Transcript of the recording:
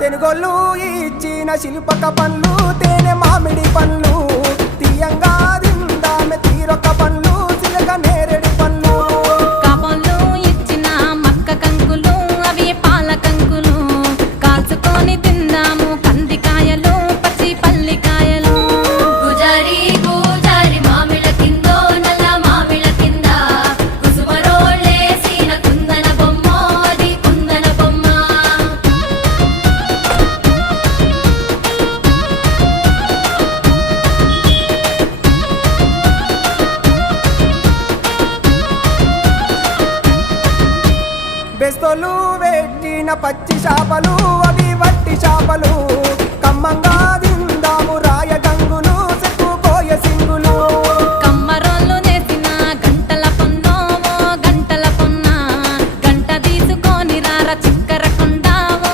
తెనుగోళ్ళు ఇచ్చిన శిల్పక పండ్లు తేనె మామిడి పండ్లు తీయంగా తిందామె తీరొక్క పండ్లు చిలక నేరేడి పండ్లు కాబోళ్ళు ఇచ్చిన మక్క కంకులు అవి పాల కంకులు కాల్చుకొని తిందాము కందికాయలు పచ్చి పల్లికాయలు గుజారి గుజారి మామిళ్ళ కిందో నల్ల మామిళ్ళ కింద కుసుమరోళ్ళేసిన కుందన బొమ్మ అది కుందన బొమ్మ బెస్తోలు పెట్టిన పచ్చి చేపలు అవి వట్టి చేపలు